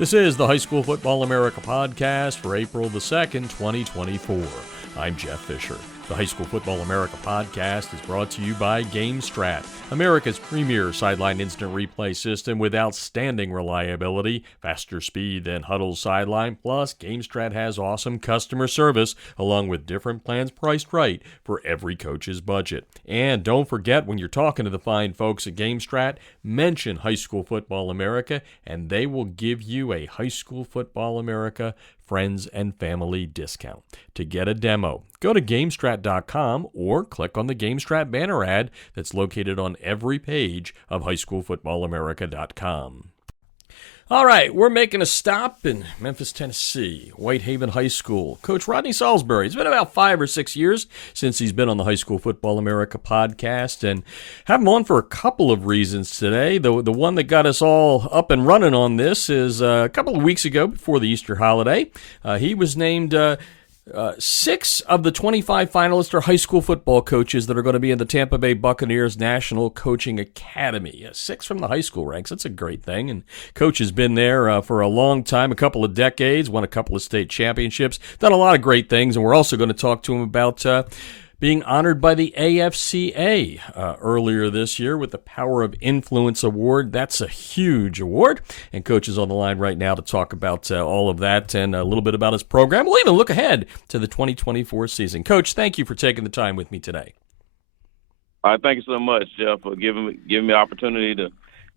This is the High School Football America podcast for April the 2nd, 2024. I'm Jeff Fisher. The High School Football America podcast is brought to you by GameStrat, America's premier sideline instant replay system with outstanding reliability, faster speed than Huddle's sideline. Plus, GameStrat has awesome customer service along with different plans priced right for every coach's budget. And don't forget, when you're talking to the fine folks at GameStrat, mention High School Football America and they will give you a High School Football America friends and family discount. To get a demo, go to GameStrat.com or click on the GameStrat banner ad that's located on every page of HighSchoolFootballAmerica.com. All right, we're making a stop in Memphis, Tennessee, Whitehaven High School. Coach Rodney Saulsberry. It's been about 5 or 6 years since he's been on the High School Football America podcast, and have him on for a couple of reasons today. The one that got us all up and running on this is a couple of weeks ago before the Easter holiday. He was named 6 of the 25 finalists are high school football coaches that are going to be in the Tampa Bay Buccaneers National Coaching Academy. 6 from the high school ranks. That's a great thing. And Coach has been there for a long time, a couple of decades, won a couple of state championships, done a lot of great things. And we're also going to talk to him about being honored by the AFCA earlier this year with the Power of Influence Award. That's a huge award. And Coach is on the line right now to talk about all of that and a little bit about his program. We'll even look ahead to the 2024 season. Coach, thank you for taking the time with me today. All right, thank you so much, Jeff, for giving me the opportunity to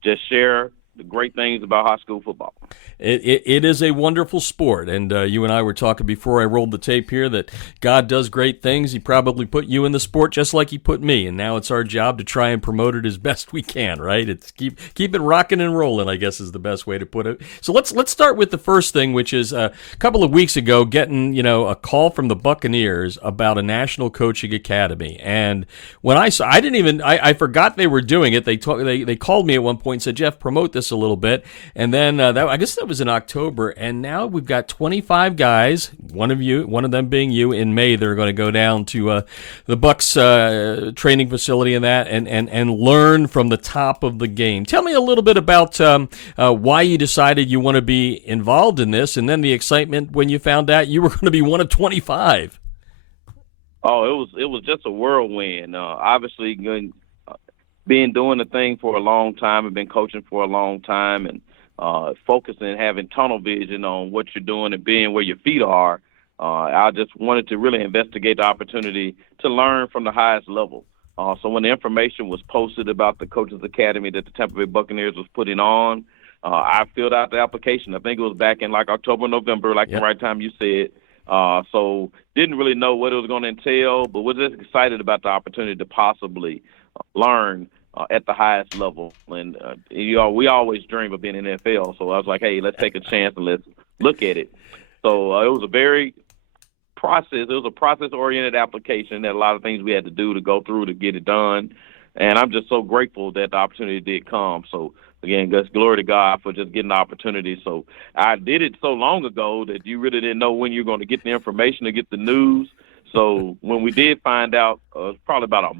just share the great things about high school football. It is a wonderful sport, and you and I were talking before I rolled the tape here that God does great things. He probably put you in the sport just like he put me, and now it's our job to try and promote it as best we can, right? It's keep it rocking and rolling, I guess is the best way to put it. So let's start with the first thing, which is a couple of weeks ago getting a call from the Buccaneers about a National Coaching Academy, and when I I forgot they were doing it. They called me at one point and said, Jeff, promote this a little bit, and then I guess that was in October, and now we've got 25 guys, one of them being you, in May. They're going to go down to the Bucs training facility and learn from the top of the game. Tell me a little bit about why you decided you want to be involved in this, and then the excitement when you found out you were going to be one of 25. Oh, it was just a whirlwind. Obviously, been doing the thing for a long time and been coaching for a long time and focusing and having tunnel vision on what you're doing and being where your feet are. I just wanted to really investigate the opportunity to learn from the highest level. So when the information was posted about the Coaches Academy that the Tampa Bay Buccaneers was putting on, I filled out the application. I think it was back in like October, November, the right time you said. So didn't really know what it was going to entail, but was just excited about the opportunity to possibly learn at the highest level. And, we always dream of being in the NFL. So I was like, hey, let's take a chance and let's look at it. So it was a process-oriented application that a lot of things we had to do to go through to get it done. And I'm just so grateful that the opportunity did come. So, again, glory to God for just getting the opportunity. So I did it so long ago that you really didn't know when you were going to get the information or get the news. So when we did find out, it was probably about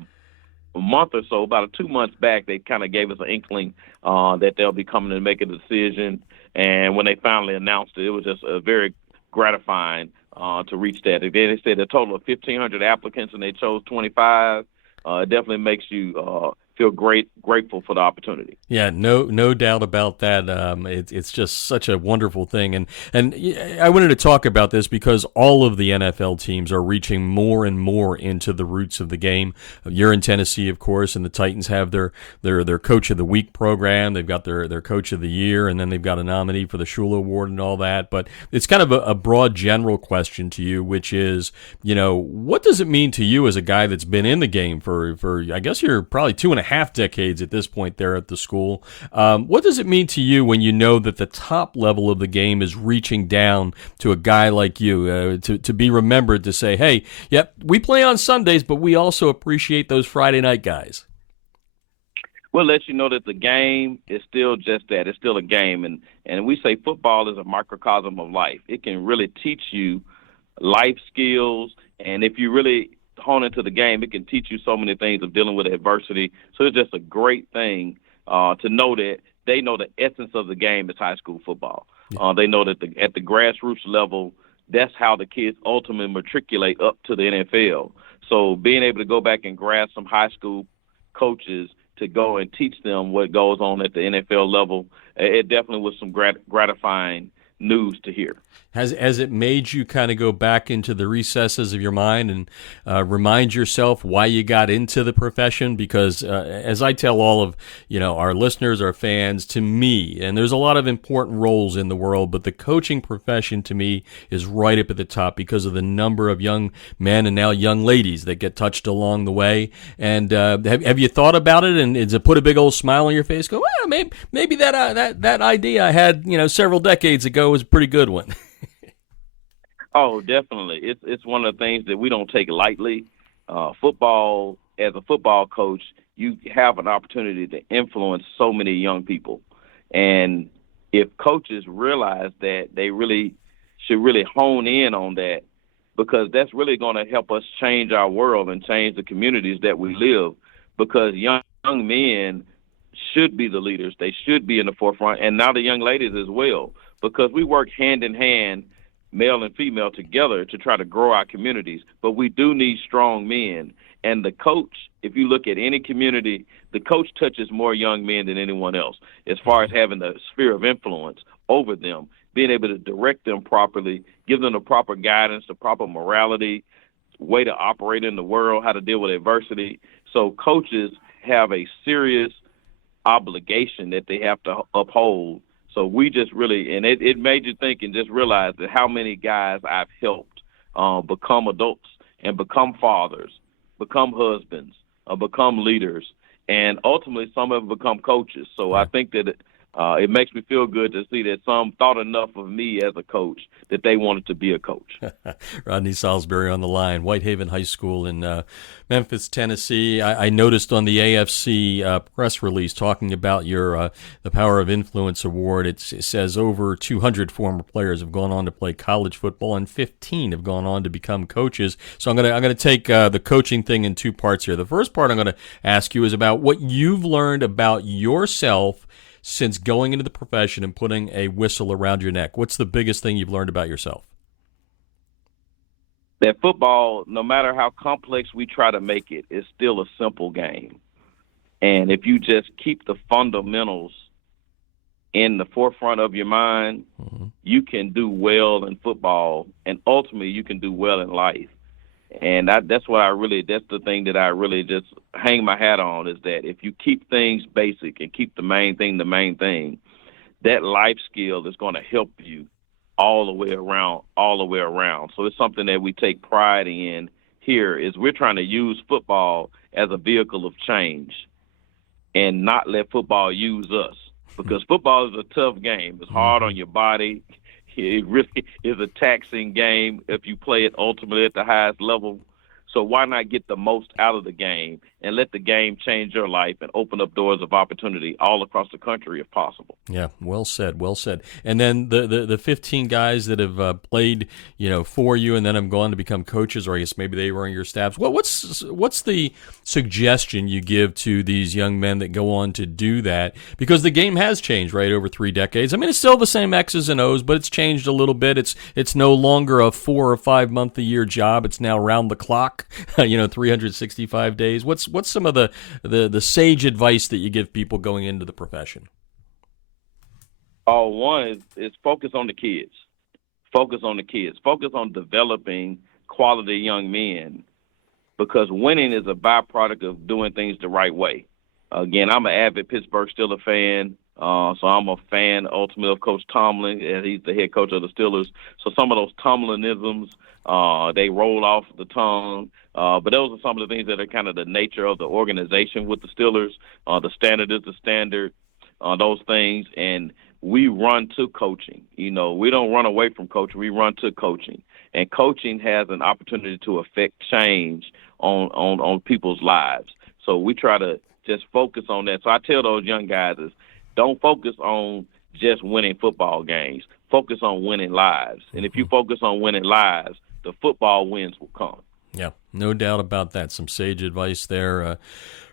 a month or so, about 2 months back, they kind of gave us an inkling that they'll be coming and making a decision. And when they finally announced it, it was just very gratifying to reach that. And then they said a total of 1,500 applicants, and they chose 25. It definitely makes you feel grateful for the opportunity. Yeah, no doubt about that. It's just such a wonderful thing, and I wanted to talk about this because all of the NFL teams are reaching more and more into the roots of the game. You're in Tennessee, of course, and the Titans have their Coach of the Week program. They've got their Coach of the Year, and then they've got a nominee for the Shula Award and all that. But it's kind of a broad, general question to you, which is, what does it mean to you as a guy that's been in the game for I guess you're probably 2.5 decades at this point there at the school. What does it mean to you when you know that the top level of the game is reaching down to a guy like you to be remembered to say, hey, yep, we play on Sundays, but we also appreciate those Friday night guys? Well, let you know that the game is still just that. It's still a game. And we say football is a microcosm of life. It can really teach you life skills. And if you really hone into the game, it can teach you so many things of dealing with adversity. So it's just a great thing to know that they know the essence of the game is high school football. They know that at the grassroots level, that's how the kids ultimately matriculate up to the NFL. So being able to go back and grab some high school coaches to go and teach them what goes on at the NFL level, it definitely was some gratifying news to hear. Has it made you kind of go back into the recesses of your mind and remind yourself why you got into the profession? Because as I tell all of our listeners, our fans, to me, and there's a lot of important roles in the world, but the coaching profession to me is right up at the top because of the number of young men and now young ladies that get touched along the way. And have you thought about it? And does it put a big old smile on your face? Go, well, maybe that idea I had several decades ago was a pretty good one. Oh, definitely. It's one of the things that we don't take lightly. Football, as a football coach, you have an opportunity to influence so many young people. And if coaches realize that, they really should really hone in on that, because that's really going to help us change our world and change the communities that we live, because young men should be the leaders. They should be in the forefront, and now the young ladies as well, because we work hand in hand, male and female, together to try to grow our communities. But we do need strong men. And the coach, if you look at any community, the coach touches more young men than anyone else as far as having the sphere of influence over them, being able to direct them properly, give them the proper guidance, the proper morality, way to operate in the world, how to deal with adversity. So coaches have a serious obligation that they have to uphold. So we just really, and it made you think and just realize that how many guys I've helped become adults and become fathers, become husbands, become leaders, and ultimately some have become coaches. So I think that it makes me feel good to see that some thought enough of me as a coach that they wanted to be a coach. Rodney Saulsberry on the line, Whitehaven High School in Memphis, Tennessee. I noticed on the AFC press release talking about your the Power of Influence Award, it says over 200 former players have gone on to play college football and 15 have gone on to become coaches. So I'm gonna take the coaching thing in two parts here. The first part I'm going to ask you is about what you've learned about yourself since going into the profession and putting a whistle around your neck. What's the biggest thing you've learned about yourself? That football, no matter how complex we try to make it, is still a simple game. And if you just keep the fundamentals in the forefront of your mind, you can do well in football, and ultimately you can do well in life. And that's the thing that I really just hang my hat on, is that if you keep things basic and keep the main thing, that life skill is going to help you all the way around. So it's something that we take pride in here, is we're trying to use football as a vehicle of change and not let football use us, because football is a tough game. It's hard on your body. It really is a taxing game if you play it ultimately at the highest level. So why not get the most out of the game and let the game change your life and open up doors of opportunity all across the country if possible? Yeah, well said, well said. And then the 15 guys that have played, for you and then have gone to become coaches, or I guess maybe they were on your staffs. What's the suggestion you give to these young men that go on to do that? Because the game has changed, right, over 3 decades. I mean, it's still the same X's and O's, but it's changed a little bit. It's no longer a 4 or 5 month a year job. It's now round the clock. 365 days. What's some of the sage advice that you give people going into the profession? One is focus on the kids. Focus on developing quality young men, because winning is a byproduct of doing things the right way. Again, I'm an avid Pittsburgh Steelers fan. So I'm a fan ultimately of Coach Tomlin, and he's the head coach of the Steelers. So some of those Tomlinisms, they roll off the tongue. But those are some of the things that are kind of the nature of the organization with the Steelers. The standard is the standard, those things. And we run to coaching. We don't run away from coaching. We run to coaching. And coaching has an opportunity to affect change on people's lives. So we try to just focus on that. So I tell those young guys is, don't focus on just winning football games. Focus on winning lives. And if you focus on winning lives, the football wins will come. Yeah, no doubt about that. Some sage advice there.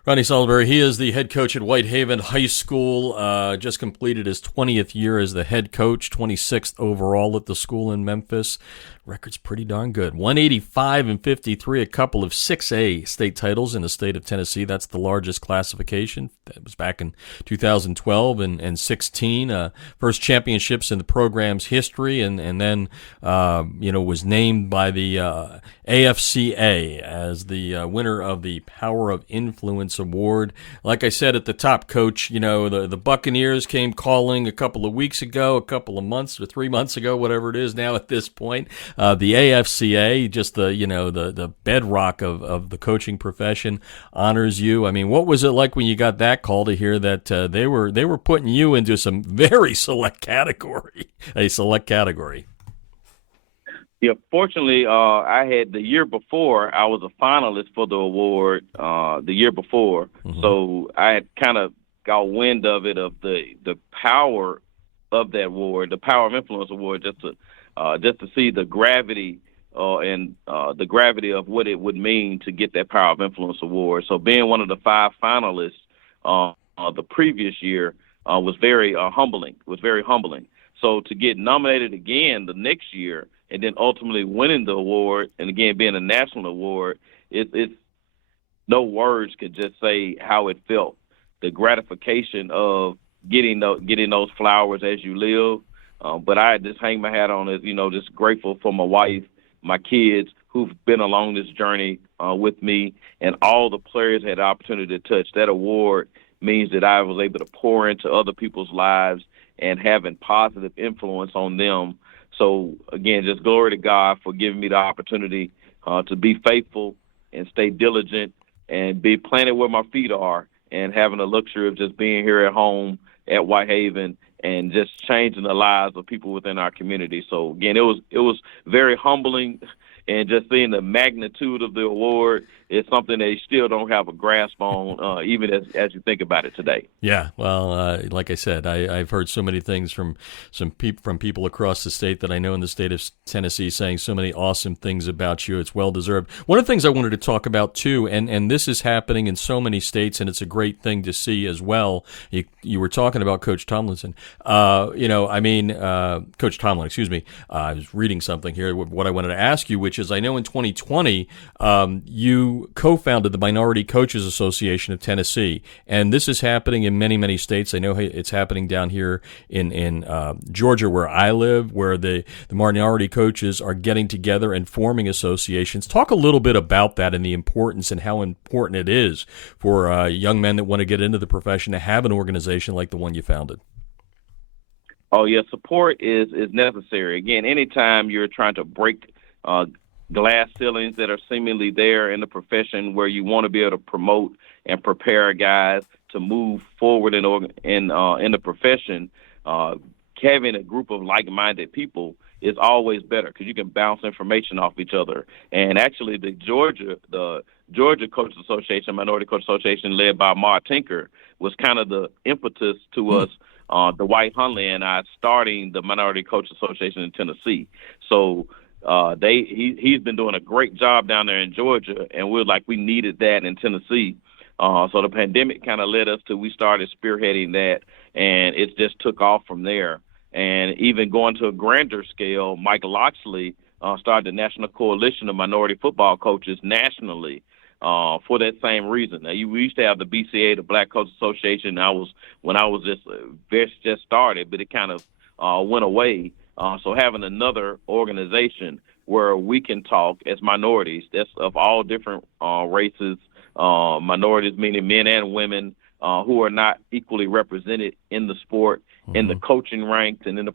Rodney Saulsberry, he is the head coach at Whitehaven High School, just completed his 20th year as the head coach, 26th overall at the school in Memphis. Record's pretty darn good. 185-53, a couple of 6A state titles in the state of Tennessee. That's the largest classification. That was back in 2012 and 16. First championships in the program's history, and then was named by the AFCA as the winner of the Power of Influence Award. Like I said at the top, Coach, the Buccaneers came calling a couple of weeks ago, a couple of months or 3 months ago, whatever it is now at this point. The AFCA, just the bedrock of the coaching profession, honors you. I mean, what was it like when you got that call to hear that they were putting you into some very select category, a select category? Yeah, fortunately, I had the year before, I was a finalist for the award the year before. Mm-hmm. So I had kind of got wind of it, of the power of that award, the Power of Influence Award, just to see the gravity and the gravity of what it would mean to get that Power of Influence Award. So being one of the 5 finalists the previous year was very humbling. So to get nominated again the next year and then ultimately winning the award, and again being a national award, it's no words could just say how it felt. The gratification of getting those flowers as you live. But I just hang my hat on it, just grateful for my wife, my kids who've been along this journey with me, and all the players had the opportunity to touch. That award means that I was able to pour into other people's lives and having positive influence on them. So, again, just glory to God for giving me the opportunity to be faithful and stay diligent and be planted where my feet are, and having the luxury of just being here at home at Whitehaven and just changing the lives of people within our community. So, again, it was very humbling, and just seeing the magnitude of the award is something they still don't have a grasp on, even as you think about it today. Yeah, well, like I said, I've heard so many things from people across the state that I know in the state of Tennessee saying so many awesome things about you. It's well deserved. One of the things I wanted to talk about too, and this is happening in so many states, and it's a great thing to see as well. You were talking about Coach Tomlinson. Coach Tomlin, excuse me. I was reading something here. What I wanted to ask you, which is, I know in 2020 you co-founded the Minority Coaches Association of Tennessee, and this is happening in many, many states. I know it's happening down here in Georgia, where I live, where the minority coaches are getting together and forming associations. Talk a little bit about that and the importance and how important it is for young men that want to get into the profession to have an organization like the one you founded. Oh, yeah, support is necessary. Again, anytime you're trying to break glass ceilings that are seemingly there in the profession, where you want to be able to promote and prepare guys to move forward in the profession, having a group of like-minded people is always better, because you can bounce information off each other. And actually, the Georgia Coaches Association, Minority Coaches Association, led by Ma Tinker, was kind of the impetus to us, Dwight Hunley and I, starting the Minority Coaches Association in Tennessee. So he's been doing a great job down there in Georgia, and we needed that in Tennessee. So the pandemic kind of led us to, we started spearheading that, and it just took off from there. And even going to a grander scale, Mike Loxley started the National Coalition of Minority Football Coaches nationally for that same reason. Now, we used to have the BCA, the Black Coaches Association. When I was just started, but it kind of went away. So having another organization where we can talk as minorities, that's of all different races, minorities meaning men and women, who are not equally represented in the sport, in the coaching ranks and in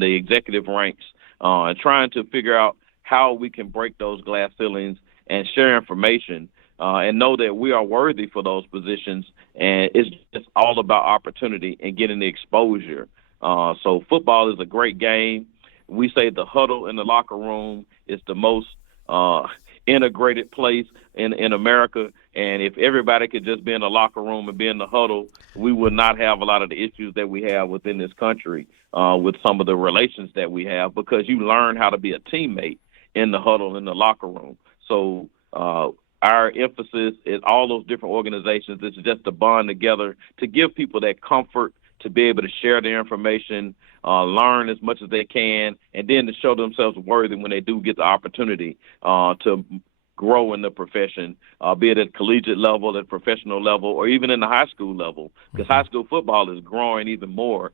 the executive ranks, and trying to figure out how we can break those glass ceilings and share information, and know that we are worthy for those positions. And it's just all about opportunity and getting the exposure. So football is a great game. We say the huddle in the locker room is the most integrated place in America. And if everybody could just be in the locker room and be in the huddle, we would not have a lot of the issues that we have within this country with some of the relations that we have, because you learn how to be a teammate in the huddle, in the locker room. So our emphasis at all those different organizations is just to bond together, to give people that comfort, to be able to share their information, learn as much as they can, and then to show themselves worthy when they do get the opportunity to grow in the profession, be it at collegiate level, at professional level, or even in the high school level, because high school football is growing even more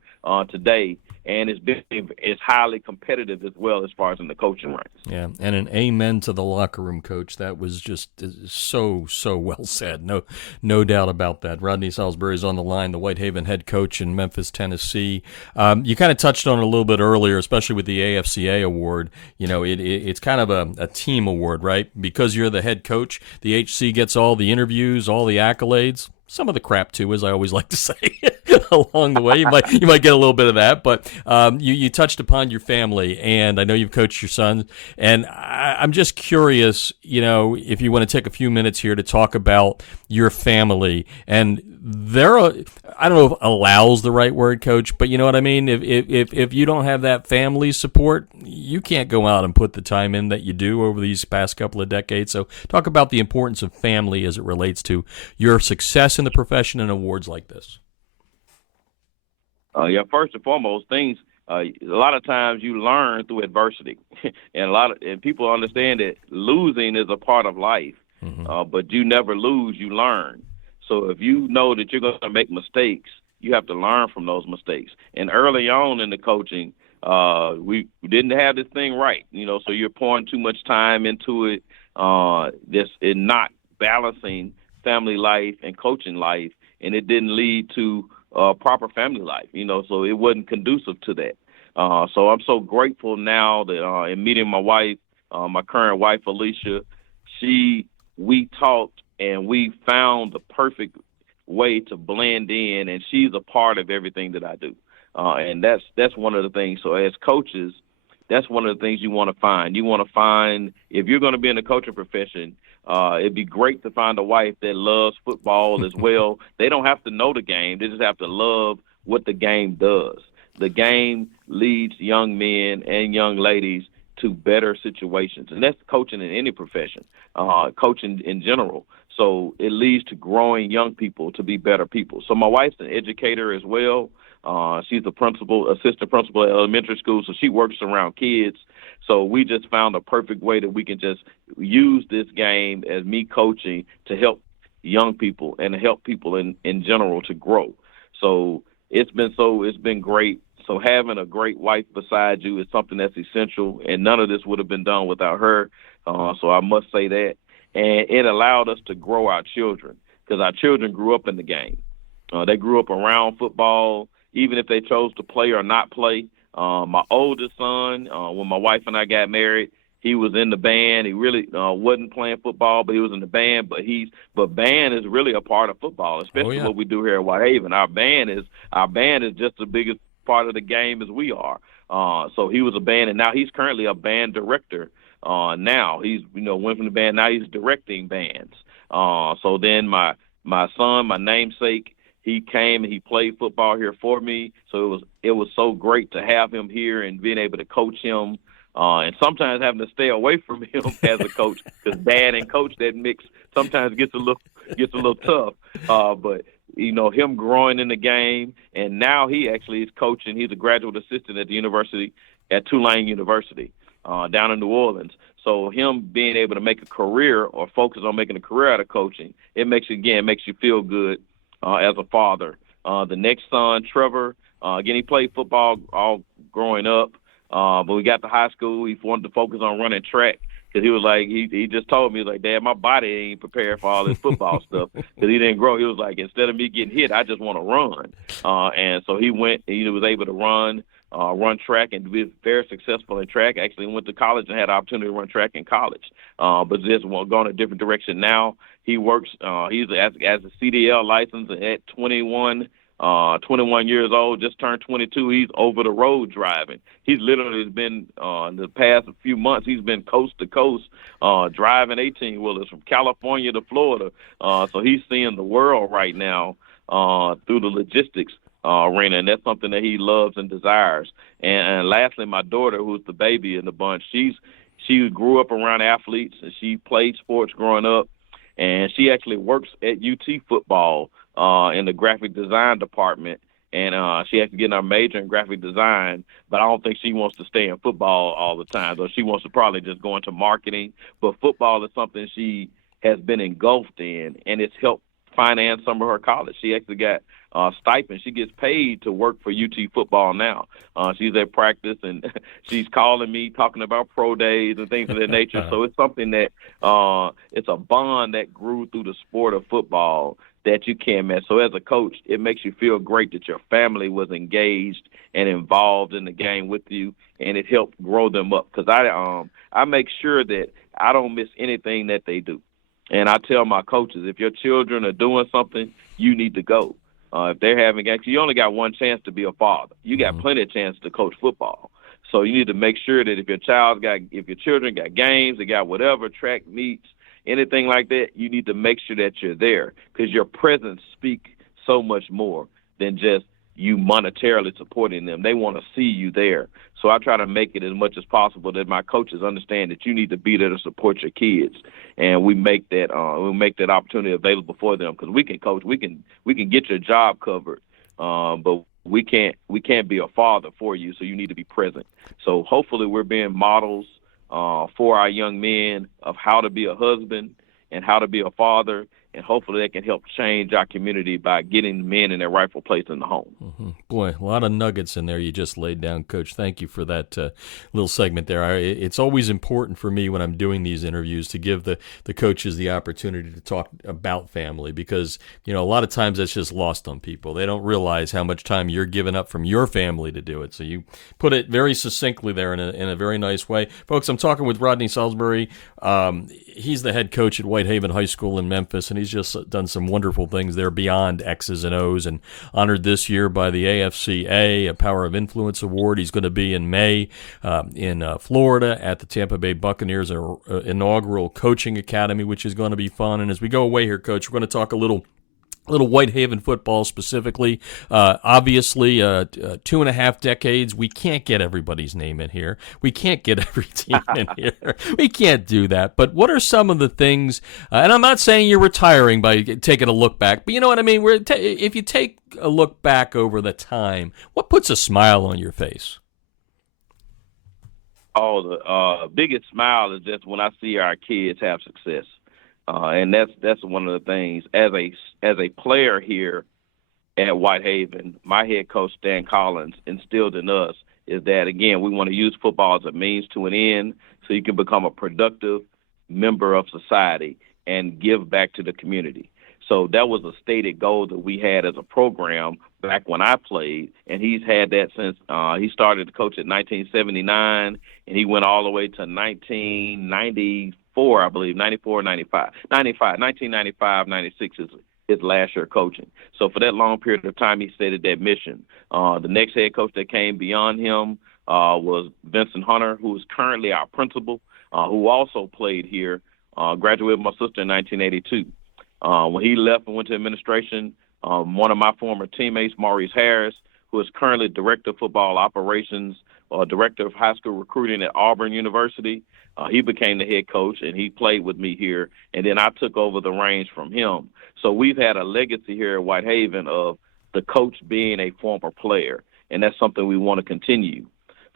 today, and it's highly competitive as well as far as in the coaching ranks. Yeah, and an amen to the locker room, Coach. That was just so well said. No doubt about that. Rodney Saulsberry is on the line, the Whitehaven head coach in Memphis, Tennessee. You kind of touched on it a little bit earlier, especially with the AFCA award. It's kind of a team award, right? Because you're the head coach, the HC gets all the interviews, all the accolades. Some of the crap too, as I always like to say, along the way. You might get a little bit of that, but you touched upon your family, and I know you've coached your son, and I'm just curious, if you want to take a few minutes here to talk about your family, and I don't know if allows the right word, Coach, but you know what I mean? If you don't have that family support, you can't go out and put the time in that you do over these past couple of decades. So talk about the importance of family as it relates to your success in the profession and awards like this. First and foremost, a lot of times you learn through adversity, and people understand that losing is a part of life, but you never lose, you learn. So if you know that you're going to make mistakes, you have to learn from those mistakes. And early on in the coaching, we didn't have this thing right, so you're pouring too much time into it, and not balancing family life and coaching life, and it didn't lead to proper family life, so it wasn't conducive to that. So I'm so grateful now that in meeting my wife, my current wife, Alicia, we talked and we found the perfect way to blend in, and she's a part of everything that I do. And that's one of the things. So as coaches, that's one of the things you want to find. You want to find, if you're going to be in the coaching profession, it'd be great to find a wife that loves football as well. They don't have to know the game. They just have to love what the game does. The game leads young men and young ladies to better situations. And that's coaching in any profession, coaching in general. So it leads to growing young people to be better people. So my wife's an educator as well. She's assistant principal at elementary school, so she works around kids. So we just found a perfect way that we can just use this game as me coaching to help young people and to help people in general to grow. So it's been great. So having a great wife beside you is something that's essential, and none of this would have been done without her. So I must say that. And it allowed us to grow our children, because our children grew up in the game. They grew up around football, even if they chose to play or not play. My oldest son, when my wife and I got married, he was in the band. He really wasn't playing football, but he was in the band. But band is really a part of football, especially what we do here at Whitehaven. Our band is just the biggest part of the game as we are. So he was a band, and now he's currently a band director. Now he's went from the band. Now he's directing bands. So then my son, my namesake, he came and he played football here for me. So it was so great to have him here and being able to coach him. And sometimes having to stay away from him as a coach, because dad and coach, that mix sometimes gets a little tough. But him growing in the game, and now he actually is coaching. He's a graduate assistant at Tulane University down in New Orleans. So him being able to make a career or focus on making a career out of coaching, it makes you feel good as a father. The next son, Trevor, again, he played football all growing up. But we got to high school. He wanted to focus on running track, because he was like, he just told me, he was like, Dad, my body ain't prepared for all this football stuff, because he didn't grow. He was like, instead of me getting hit, I just want to run. And so he was able to run track and be very successful in track. Actually went to college and had the opportunity to run track in college, but just going a different direction now. He works, he's as a CDL license at 21 years old, just turned 22. He's over the road driving. He's literally been, in the past few months, he's been coast to coast, driving 18-wheelers from California to Florida. So he's seeing the world right now through the logistics arena, and that's something that he loves and desires. And lastly, my daughter, who's the baby in the bunch, she grew up around athletes, and she played sports growing up. and she actually works at UT football in the graphic design department. And she has to get her major in graphic design, but I don't think she wants to stay in football all the time. So she wants to probably just go into marketing. But football is something she has been engulfed in, and it's helped finance some of her college. She actually got stipend. She gets paid to work for UT football now. She's at practice, and she's calling me, talking about pro days and things of that nature. So it's something that it's a bond that grew through the sport of football that you can't miss. So as a coach, it makes you feel great that your family was engaged and involved in the game with you, and it helped grow them up. Because I make sure that I don't miss anything that they do. And I tell my coaches, if your children are doing something, you need to go. If they're having games, you only got one chance to be a father. You got plenty of chance to coach football. So you need to make sure that if your children got games, they got whatever, track meets, anything like that, you need to make sure that you're there, because your presence speaks so much more than just you monetarily supporting them. They want to see you there. So I try to make it as much as possible that my coaches understand that you need to be there to support your kids, and we make that opportunity available for them, because we can coach, we can get your job covered, but we can't be a father for you. So you need to be present. So hopefully we're being models for our young men of how to be a husband and how to be a father, and hopefully that can help change our community by getting men in their rightful place in the home. Mm-hmm. Boy, a lot of nuggets in there you just laid down, Coach. Thank you for that little segment there. It's always important for me when I'm doing these interviews to give the coaches the opportunity to talk about family, because, a lot of times that's just lost on people. They don't realize how much time you're giving up from your family to do it. So you put it very succinctly there in a very nice way. Folks, I'm talking with Rodney Saulsberry. He's the head coach at Whitehaven High School in Memphis, and he's just done some wonderful things there beyond X's and O's, and honored this year by the AFCA, a Power of Influence Award. He's going to be in May in Florida at the Tampa Bay Buccaneers inaugural coaching academy, which is going to be fun. And as we go away here, Coach, we're going to talk a little Whitehaven football specifically. Obviously, 2.5 decades. We can't get everybody's name in here. We can't get every team in here. We can't do that. But what are some of the things, and I'm not saying you're retiring by taking a look back, but you know what I mean? If you take a look back over the time, what puts a smile on your face? Oh, the biggest smile is just when I see our kids have success. And that's one of the things. As a player here at Whitehaven, my head coach, Stan Collins, instilled in us is that, again, we want to use football as a means to an end so you can become a productive member of society and give back to the community. So that was a stated goal that we had as a program back when I played, and he's had that since he started to coach in 1979, and he went all the way to 1994. I believe, 94, 95. 1995, 96 is his last year coaching. So for that long period of time, he stated that mission. The next head coach that came beyond him was Vincent Hunter, who is currently our principal, who also played here, graduated with my sister in 1982. When he left and went to administration, one of my former teammates, Maurice Harris, who is currently Director of Football Operations, Director of High School Recruiting at Auburn University, he became the head coach, and he played with me here, and then I took over the reins from him. So we've had a legacy here at Whitehaven of the coach being a former player, and that's something we want to continue.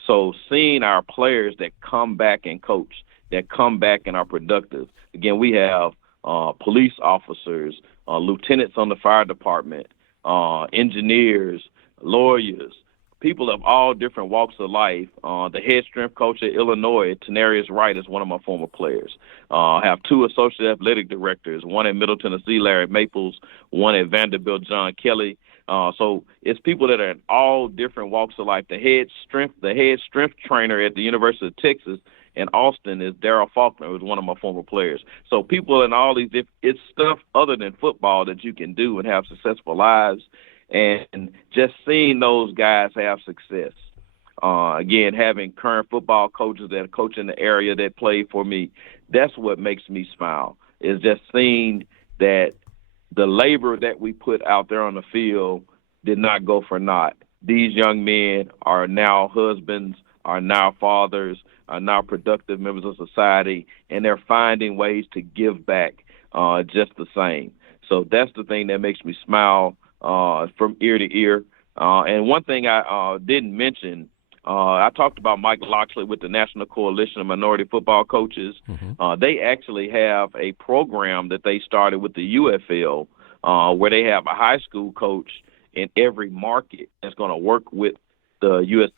So seeing our players that come back and coach, that come back and are productive. Again, we have police officers, lieutenants on the fire department, engineers, lawyers, people of all different walks of life. The head strength coach at Illinois, Tenarius Wright, is one of my former players. I have 2 associate athletic directors, one at Middle Tennessee, Larry Maples, one at Vanderbilt, John Kelly. So it's people that are in all different walks of life. The head strength trainer at the University of Texas in Austin is Darryl Faulkner, who's one of my former players. So people in all these it's stuff other than football that you can do and have successful lives. And just seeing those guys have success. Again, having current football coaches that coach in the area that play for me, that's what makes me smile, is just seeing that the labor that we put out there on the field did not go for naught. These young men are now husbands, are now fathers, are now productive members of society, and they're finding ways to give back just the same. So that's the thing that makes me smile from ear to ear. And one thing I didn't mention, I talked about Mike Loxley with the National Coalition of Minority Football Coaches. Mm-hmm. They actually have a program that they started with the UFL where they have a high school coach in every market that's going to work with the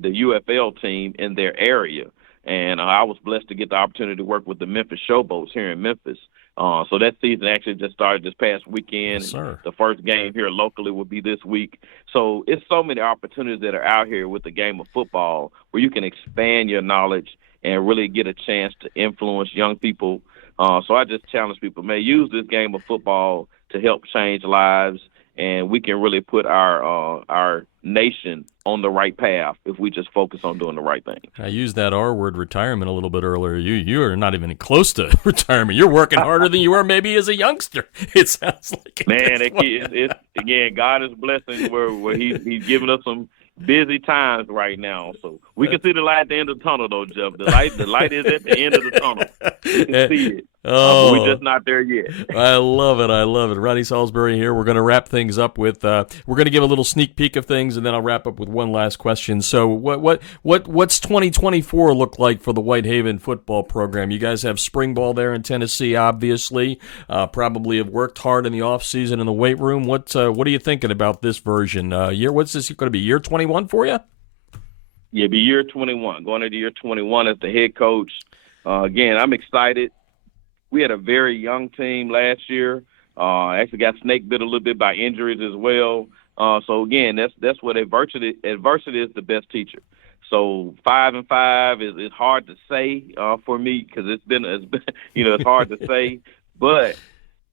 UFL team in their area. And I was blessed to get the opportunity to work with the Memphis Showboats here in Memphis. So that season actually just started this past weekend. Yes, sir. The first game here locally will be this week. So it's so many opportunities that are out here with the game of football where you can expand your knowledge and really get a chance to influence young people. So I just challenge people, man, use this game of football to help change lives, and we can really put our nation on the right path if we just focus on doing the right thing. I used that R word, retirement, a little bit earlier. You are not even close to retirement. You're working harder than you were maybe as a youngster. It sounds like. Man, it's again, God is blessing where he's giving us some busy times right now. So we can see the light at the end of the tunnel, though, Jeff. The light is at the end of the tunnel. We can see it. But we're just not there yet. I love it. Rodney Saulsberry here. We're going to wrap things up with. We're going to give a little sneak peek of things, and then I'll wrap up with one last question. So, what's 2024 look like for the Whitehaven football program? You guys have spring ball there in Tennessee, obviously. Probably have worked hard in the off season in the weight room. What are you thinking about this version? What's this going to be? Year 21 for you? Yeah, be year 21. Going into year 21 as the head coach. Again, I'm excited. We had a very young team last year. Actually got snake bit a little bit by injuries as well. So again, that's what adversity is the best teacher. So 5-5 is hard to say for me because it's been it's hard to say, but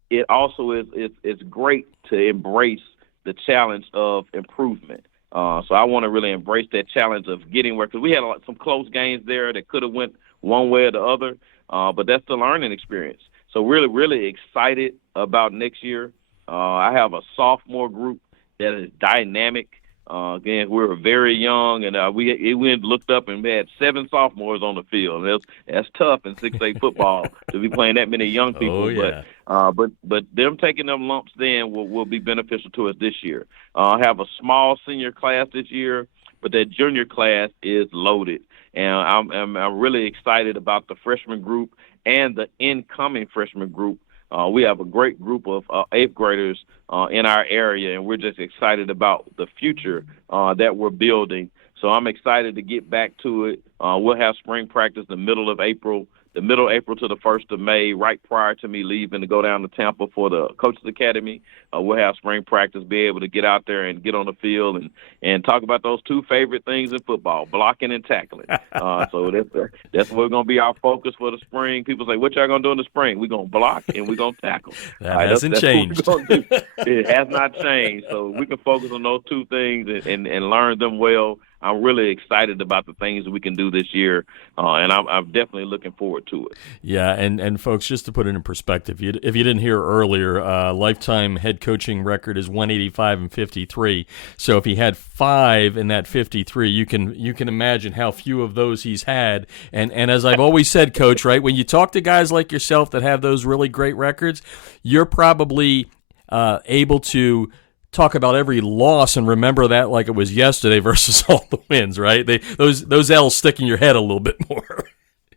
it also it's great to embrace the challenge of improvement. So I want to really embrace that challenge of getting where, because we had some close games there that could have went one way or the other. But that's the learning experience. So really, really excited about next year. I have a sophomore group that is dynamic. Again, we were very young, and we went looked up and we had 7 sophomores on the field. That's tough in 6A football to be playing that many young people. Oh, yeah. But them taking them lumps then will be beneficial to us this year. I have a small senior class this year, but that junior class is loaded. And I'm really excited about the freshman group and the incoming freshman group. We have a great group of 8th graders in our area, and we're just excited about the future that we're building. So I'm excited to get back to it. We'll have spring practice the middle of April to the 1st of May, right prior to me leaving to go down to Tampa for the Coaches Academy. We'll have spring practice, be able to get out there and get on the field and talk about those 2 favorite things in football, blocking and tackling. So that's what's going to be our focus for the spring. People say, what y'all going to do in the spring? We're going to block and we're going to tackle. That hasn't changed. It has not changed. So we can focus on those 2 things and learn them well. I'm really excited about the things we can do this year, and I'm definitely looking forward to it. Yeah, and folks, just to put it in perspective, if you didn't hear earlier, lifetime head coaching record is 185 and 53. So if he had 5 in that 53, you can imagine how few of those he's had. And as I've always said, Coach, right, when you talk to guys like yourself that have those really great records, you're probably able to talk about every loss and remember that like it was yesterday versus all the wins, right? Those L's stick in your head a little bit more.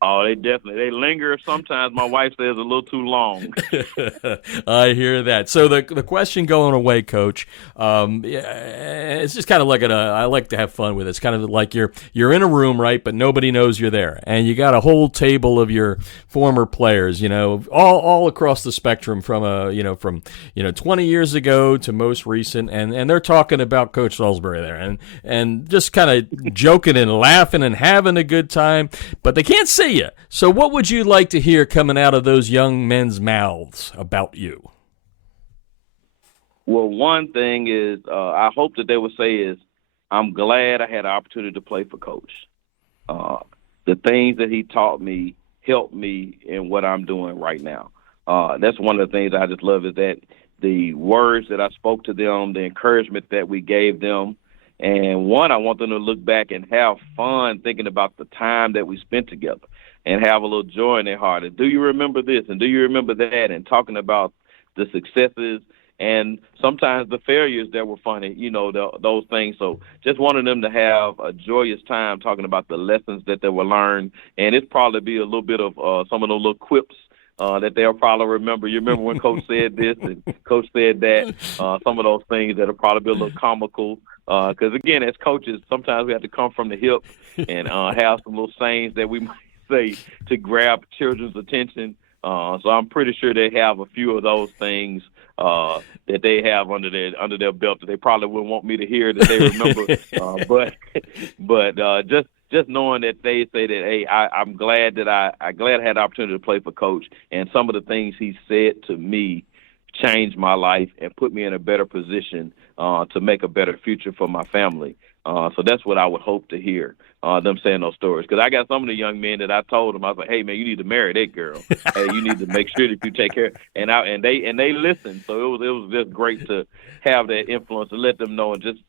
Oh, they linger sometimes. My wife says a little too long. I hear that. So the question going away, Coach, it's just kind of like I like to have fun with it. It's kind of like you're in a room, right, but nobody knows you're there, and you got a whole table of your former players, all across the spectrum from 20 years ago to most recent, and they're talking about Coach Saulsberry there, and just kind of joking and laughing and having a good time, but they can't see you. So what would you like to hear coming out of those young men's mouths about you? Well, one thing is I hope that they would say is, I'm glad I had an opportunity to play for Coach. The things that he taught me helped me in what I'm doing right now. That's one of the things I just love is that the words that I spoke to them, the encouragement that we gave them, and I want them to look back and have fun thinking about the time that we spent together. and have a little joy in their heart. And do you remember this? And do you remember that? And talking about the successes and sometimes the failures that were funny, those things. So just wanted them to have a joyous time talking about the lessons that they will learn. And it's probably be a little bit of some of those little quips that they'll probably remember. You remember when Coach said this and Coach said that, some of those things that'll probably be a little comical. Because, again, as coaches, sometimes we have to come from the hip and have some little sayings that we might say to grab children's attention. So I'm pretty sure they have a few of those things that they have under their belt that they probably wouldn't want me to hear that they remember. But just knowing that they say that, hey, I'm glad that I had the opportunity to play for Coach, and some of the things he said to me changed my life and put me in a better position to make a better future for my family. So that's what I would hope to hear, them saying those stories. Because I got some of the young men that I told them, I was like, hey, man, you need to marry that girl. Hey, you need to make sure that you take care. And they listened. So it was just great to have that influence and let them know, and just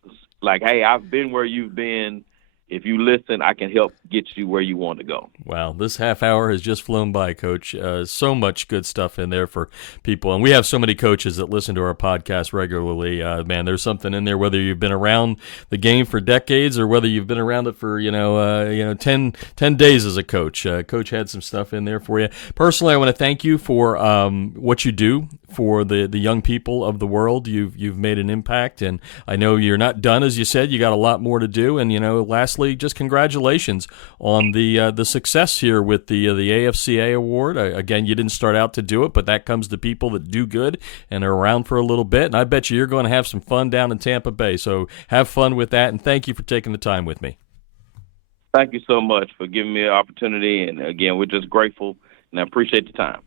like, hey, I've been where you've been. If you listen, I can help get you where you want to go. Wow, this half hour has just flown by, Coach. So much good stuff in there for people. And we have so many coaches that listen to our podcast regularly. Man, there's something in there, whether you've been around the game for decades or whether you've been around it for, 10 days as a coach. Coach had some stuff in there for you. Personally, I want to thank you for what you do for the young people of the world. You've made an impact, and I know you're not done, as you said. You got a lot more to do. And, lastly, just congratulations on the success here with the AFCA award. Again, you didn't start out to do it, but that comes to people that do good and are around for a little bit. And I bet you're going to have some fun down in Tampa Bay. So have fun with that, and thank you for taking the time with me. Thank you so much for giving me an opportunity. And, again, we're just grateful, and I appreciate the time.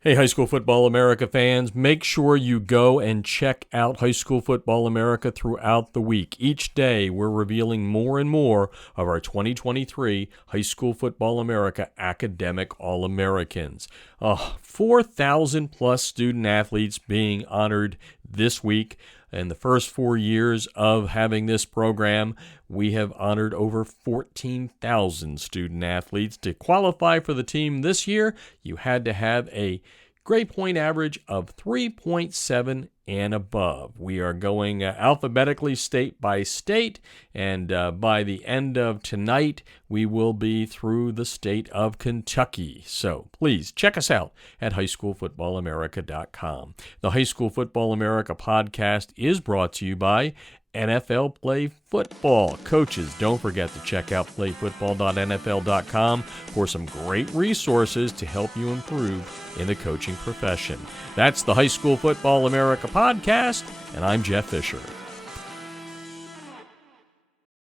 Hey, High School Football America fans, make sure you go and check out High School Football America throughout the week. Each day, we're revealing more and more of our 2023 High School Football America Academic All-Americans. 4,000 plus student athletes being honored this week. In the first 4 years of having this program, we have honored over 14,000 student athletes. To qualify for the team this year, you had to have a grade point average of 3.7 and above. We are going alphabetically state by state, and by the end of tonight, we will be through the state of Kentucky. So please check us out at highschoolfootballamerica.com. The High School Football America podcast is brought to you by NFL Play Football. Coaches, don't forget to check out playfootball.nfl.com for some great resources to help you improve in the coaching profession. That's the High School Football America podcast, and I'm Jeff Fisher.